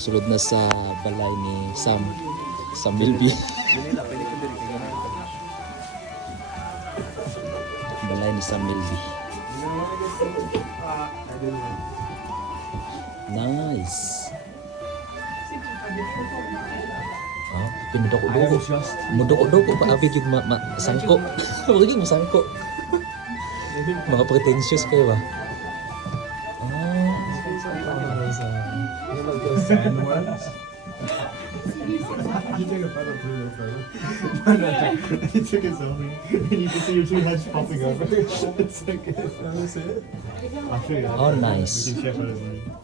Sulod na sa balay ni Sam Milby. Balay ni Sam Milby. Nice. Pinudoko-doko. Mudoko-doko pa abid yung sangko. Huwag yung masangko. Mga pretentious kayo ba? You took a photo through your phone. He took a selfie, and you can see your two heads popping over. It's like, let me see it. I'll show you. Oh, nice. We can share photos later.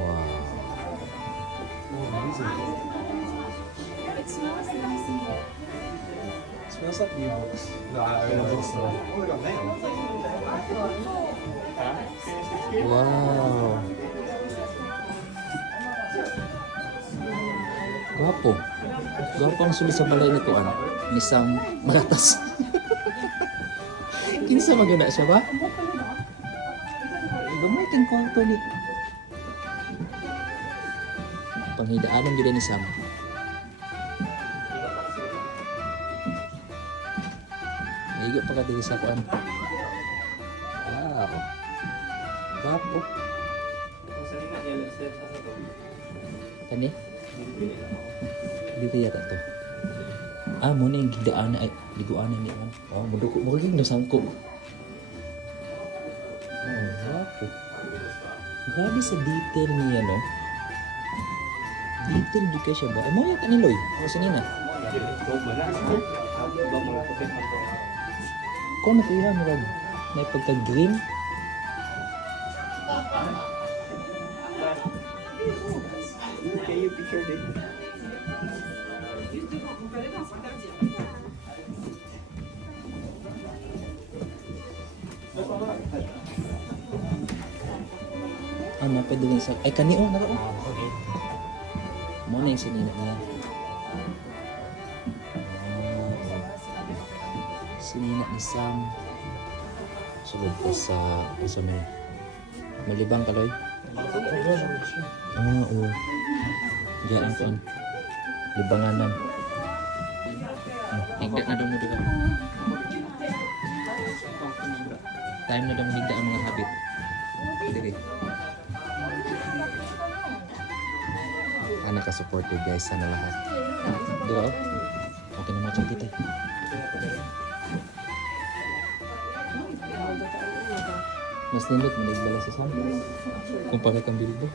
Wow. Smells like e-books. No, I don't think so. Oh, they got mail. Wow. Gwapo. Gwapo ang sulit sa balay na to, ano? Nisang magatas. Kinsa magana siya ba? Gamitin ko ito ni. Panghidaanan yun ni Sam. Naigo pa ka dito sa kuan. Wow. Gwapo. Kani? Dito yata to. Muna yung gidaan ay liguanan niya. Muduko mo rin na sangko. Wapo. Grabe sa detail niya, no? Detail di ka siya ba? Mo yata ni Loy. Kasi nina. Kung nakaya mo rin, may pagka-green. Can you picture it? Pwede rin sa... Ay, kani, naro. Mo na yung sinina niya. Sinina ni Sam. Sulod pa sa... Malibang kaloy. Oo. Diyan ito. Libanganan. Higda na daw mo diba? Time na daw mo higda ang mga habit. Dili. Naka-supportive guys sana lahat. Diba? Okay na mga kita. Mas nindot mo nagbala sa Sam. Kumpara kang bilbo.